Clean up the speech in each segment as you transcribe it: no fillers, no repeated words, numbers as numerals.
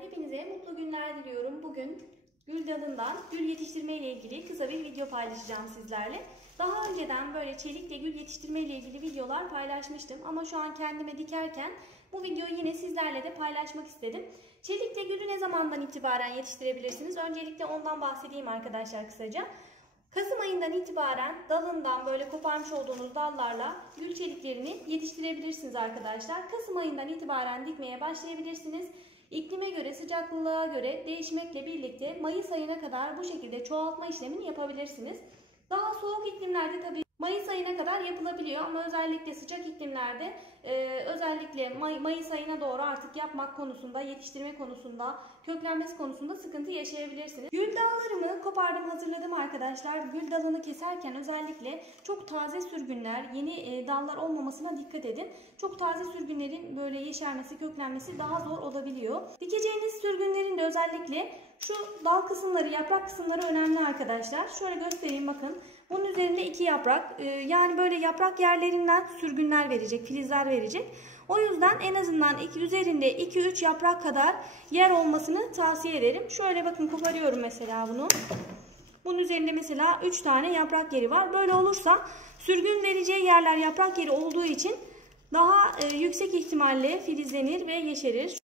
Hepinize mutlu günler diliyorum. Bugün gül dalından gül yetiştirme ile ilgili kısa bir video paylaşacağım sizlerle. Daha önceden böyle çelikle gül yetiştirme ile ilgili videolar paylaşmıştım ama şu an kendime dikerken bu videoyu yine sizlerle de paylaşmak istedim. Çelikle gülü ne zamandan itibaren yetiştirebilirsiniz? Öncelikle ondan bahsedeyim arkadaşlar kısaca. Kasım ayından itibaren dalından böyle koparmış olduğunuz dallarla gül çeliklerini yetiştirebilirsiniz arkadaşlar. Kasım ayından itibaren dikmeye başlayabilirsiniz. İklime göre, sıcaklığa göre değişmekle birlikte Mayıs ayına kadar bu şekilde çoğaltma işlemini yapabilirsiniz. Daha soğuk iklimlerde tabii Mayıs ayına kadar yapılabiliyor ama özellikle sıcak iklimlerde özellikle Mayıs ayına doğru artık yapmak konusunda, yetiştirme konusunda, köklenmesi konusunda sıkıntı yaşayabilirsiniz. Gül dallarımı kopardım, hazırladım arkadaşlar. Gül dalını keserken özellikle çok taze sürgünler, yeni dallar olmamasına dikkat edin. Çok taze sürgünlerin böyle yeşermesi, köklenmesi daha zor olabiliyor. Dikeceğiniz sürgünlerin de özellikle şu dal kısımları, yaprak kısımları önemli arkadaşlar. Şöyle göstereyim bakın. Bunun üzerinde 2 yaprak, yani böyle yaprak yerlerinden sürgünler verecek, filizler verecek. O yüzden en azından üzerinde 2-3 yaprak kadar yer olmasını tavsiye ederim. Şöyle bakın, koparıyorum mesela bunu. Bunun üzerinde mesela 3 tane yaprak yeri var. Böyle olursa sürgün vereceği yerler yaprak yeri olduğu için daha yüksek ihtimalle filizlenir ve yeşerir.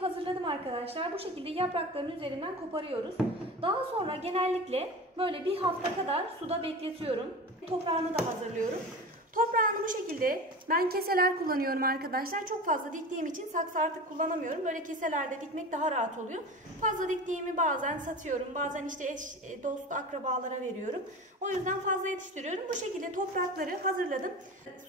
Hazırladım arkadaşlar. Bu şekilde yaprakların üzerinden koparıyoruz. Daha sonra genellikle böyle bir hafta kadar suda bekletiyorum. Toprağını da hazırlıyorum. Toprağını bu şekilde ben keseler kullanıyorum arkadaşlar. Çok fazla diktiğim için saksı artık kullanamıyorum. Böyle keselerde dikmek daha rahat oluyor. Fazla diktiğimi bazen satıyorum. Bazen işte eş, dost, akrabalara veriyorum. O yüzden fazla yetiştiriyorum. Bu şekilde toprakları hazırladım.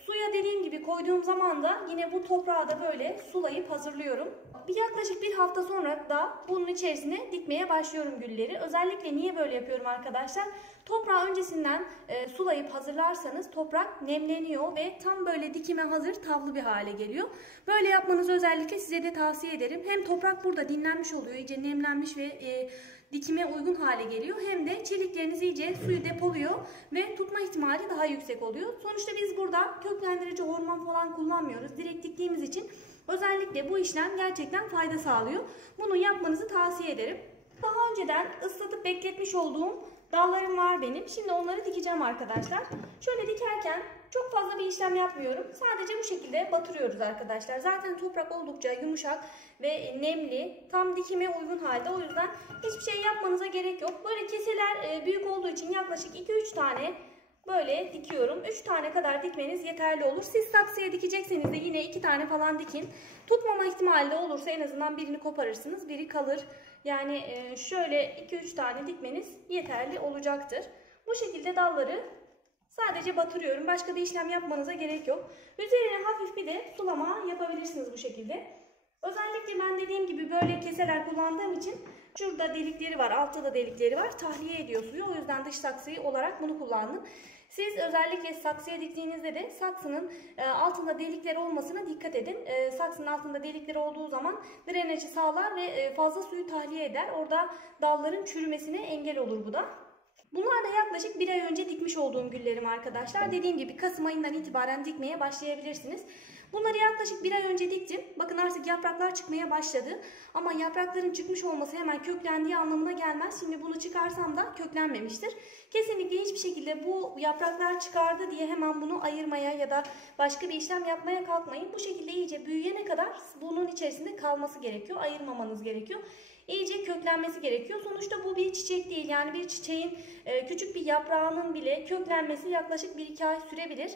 Suya dediğim gibi koyduğum zaman da yine bu toprağı da böyle sulayıp hazırlıyorum. Yaklaşık bir hafta sonra da bunun içerisine dikmeye başlıyorum gülleri. Özellikle niye böyle yapıyorum arkadaşlar? Toprağı öncesinden sulayıp hazırlarsanız toprak nemleniyor ve tam böyle dikime hazır tavlı bir hale geliyor. Böyle yapmanızı özellikle size de tavsiye ederim. Hem toprak burada dinlenmiş oluyor, iyice nemlenmiş ve dikime uygun hale geliyor. Hem de çelikleriniz iyice suyu depoluyor ve tutma ihtimali daha yüksek oluyor. Sonuçta biz burada köklendirici hormon falan kullanmıyoruz. Direkt diktiğimiz için özellikle bu işlem gerçekten fayda sağlıyor. Bunu yapmanızı tavsiye ederim. Daha önceden ıslatıp bekletmiş olduğum dallarım var benim. Şimdi onları dikeceğim arkadaşlar. Şöyle dikerken çok fazla bir işlem yapmıyorum. Sadece bu şekilde batırıyoruz arkadaşlar. Zaten toprak oldukça yumuşak ve nemli. Tam dikime uygun halde. O yüzden hiçbir şey yapmanıza gerek yok. Böyle keseler büyük olduğu için yaklaşık 2-3 tane böyle dikiyorum. 3 tane kadar dikmeniz yeterli olur. Siz saksıya dikecekseniz de yine 2 tane falan dikin. Tutmama ihtimali de olursa en azından birini koparırsınız. Biri kalır. Yani şöyle 2-3 tane dikmeniz yeterli olacaktır. Bu şekilde dalları sadece batırıyorum. Başka bir işlem yapmanıza gerek yok. Üzerine hafif bir de sulama yapabilirsiniz bu şekilde. Özellikle ben dediğim gibi böyle keseler kullandığım için şurada delikleri var, altta da delikleri var. Tahliye ediyor suyu. O yüzden dış saksıyı olarak bunu kullandım. Siz özellikle saksıya diktiğinizde de saksının altında delikleri olmasına dikkat edin. Saksının altında delikleri olduğu zaman drenajı sağlar ve fazla suyu tahliye eder. Orada dalların çürümesine engel olur bu da. Bunlar da yaklaşık bir ay önce dikmiş olduğum güllerim arkadaşlar. Dediğim gibi Kasım ayından itibaren dikmeye başlayabilirsiniz. Bunları yaklaşık bir ay önce diktim. Bakın artık yapraklar çıkmaya başladı. Ama yaprakların çıkmış olması hemen köklendiği anlamına gelmez. Şimdi bunu çıkarsam da köklenmemiştir. Kesinlikle hiçbir şekilde bu yapraklar çıkardı diye hemen bunu ayırmaya ya da başka bir işlem yapmaya kalkmayın. Bu şekilde iyice büyüyene kadar bunun içerisinde kalması gerekiyor. Ayırmamanız gerekiyor. İyice köklenmesi gerekiyor. Sonuçta bu bir çiçek değil. Yani bir çiçeğin küçük bir yaprağının bile köklenmesi yaklaşık 1-2 ay sürebilir.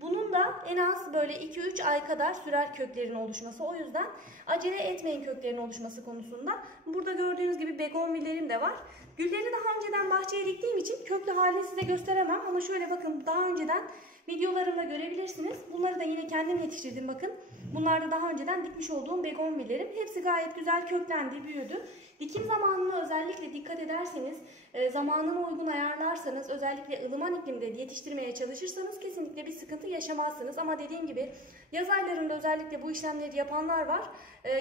Bunun da en az böyle 2-3 ay kadar sürer köklerin oluşması. O yüzden acele etmeyin köklerin oluşması konusunda. Burada gördüğünüz gibi begonvillerim de var. Gülleri daha önceden bahçeye diktiğim için köklü halini size gösteremem. Ama şöyle bakın, daha önceden videolarımda görebilirsiniz. Bunları da yine kendim yetiştirdim bakın. Bunlar da daha önceden dikmiş olduğum begonvillerim. Hepsi gayet güzel köklendi, büyüdü. Dikim zamanına özellikle dikkat ederseniz, zamanına uygun ayarlarsanız, özellikle ılıman iklimde yetiştirmeye çalışırsanız kesinlikle bir sıkıntı yaşamazsınız. Ama dediğim gibi yaz aylarında özellikle bu işlemleri yapanlar var.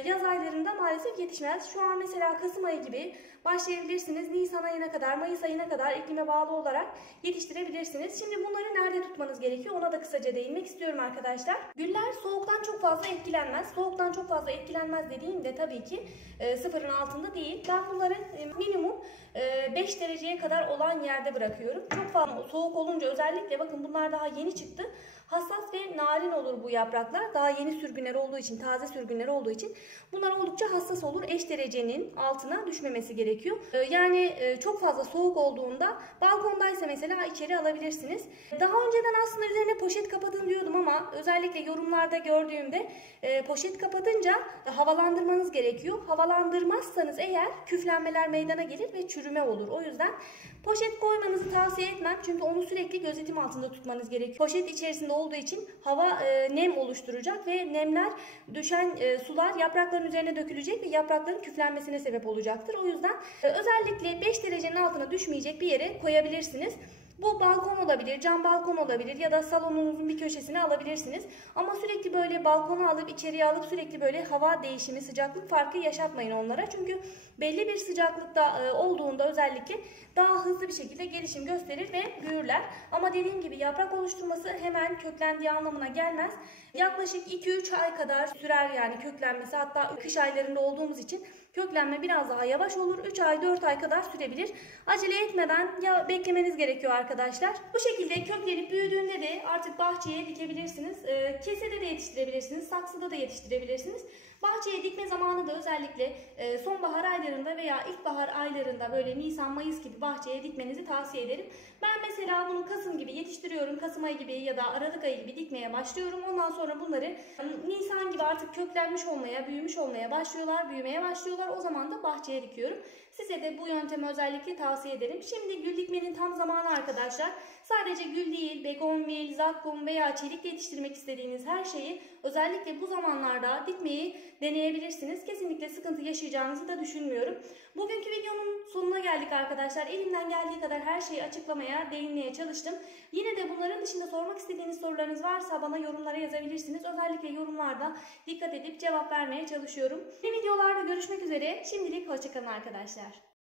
Yaz aylarında maalesef yetişmez. Şu an mesela Kasım ayı gibi başlayabilirsiniz. Nisan ayına kadar, Mayıs ayına kadar iklime bağlı olarak yetiştirebilirsiniz. Şimdi bunları nerede tutmanız gerekiyor? Ona da kısaca değinmek istiyorum arkadaşlar. Güller soğuktan çok fazla etkilenmez. Soğuktan çok fazla etkilenmez dediğimde tabii ki sıfırın altında değil. Ben bunları minimum 5 dereceye kadar olan yerde bırakıyorum. Çok fazla soğuk olunca özellikle bakın bunlar daha yeni çıktı. Hassas ve narin olur bu yapraklar. Daha yeni sürgünler olduğu için, taze sürgünler olduğu için bunlar oldukça hassas olur. Eş derecenin altına düşmemesi gerekiyor. Yani çok fazla soğuk olduğunda balkondaysa mesela içeri alabilirsiniz. Daha önceden aslında üzerine poşet kapatın diyordum ama özellikle yorumlarda gördüğümde poşet kapatınca havalandırmanız gerekiyor. Havalandırmazsanız eğer küflenmeler meydana gelir ve çürüme olur. O yüzden poşet koymanızı tavsiye etmem. Çünkü onu sürekli gözetim altında tutmanız gerekiyor. Poşet içerisinde olduğu için hava nem oluşturacak ve nemler düşen sular yaprakların üzerine dökülecek ve yaprakların küflenmesine sebep olacaktır. O yüzden özellikle 5 derecenin altına düşmeyecek bir yere koyabilirsiniz. Bu balkon olabilir, cam balkon olabilir ya da salonunuzun bir köşesine alabilirsiniz. Ama sürekli böyle balkona alıp içeriye alıp sürekli böyle hava değişimi, sıcaklık farkı yaşatmayın onlara. Çünkü belli bir sıcaklıkta olduğunda özellikle daha hızlı bir şekilde gelişim gösterir ve büyürler. Ama dediğim gibi yaprak oluşturması hemen köklendiği anlamına gelmez. Yaklaşık 2-3 ay kadar sürer yani köklenmesi. Hatta kış aylarında olduğumuz için köklenme biraz daha yavaş olur. 3 ay 4 ay kadar sürebilir. Acele etmeden ya beklemeniz gerekiyor arkadaşlar. Bu şekilde köklenip büyüdüğünde de artık bahçeye dikebilirsiniz. Kesede de yetiştirebilirsiniz. Saksıda da yetiştirebilirsiniz. Bahçeye dikme zamanı da özellikle sonbahar aylarında veya ilkbahar aylarında böyle Nisan, Mayıs gibi bahçeye dikmenizi tavsiye ederim. Ben mesela bunu Kasım gibi yetiştiriyorum. Kasım ayı gibi ya da Aralık ayı gibi dikmeye başlıyorum. Ondan sonra bunları Nisan gibi artık köklenmiş olmaya, büyümüş olmaya başlıyorlar, büyümeye başlıyorlar. O zaman da bahçeye dikiyorum. Size de bu yöntemi özellikle tavsiye ederim. Şimdi gül dikmenin tam zamanı arkadaşlar. Sadece gül değil, begonvil, zakkum veya çelikle yetiştirmek istediğiniz her şeyi özellikle bu zamanlarda dikmeyi deneyebilirsiniz. Kesinlikle sıkıntı yaşayacağınızı da düşünmüyorum. Bugünkü videonun sonuna geldik arkadaşlar. Elimden geldiği kadar her şeyi açıklamaya, değinmeye çalıştım. Yine de bunların dışında sormak istediğiniz sorularınız varsa bana yorumlara yazabilirsiniz. Özellikle yorumlarda dikkat edip cevap vermeye çalışıyorum. Bir videolarda görüşmek üzere. Şimdilik hoşça kalın arkadaşlar.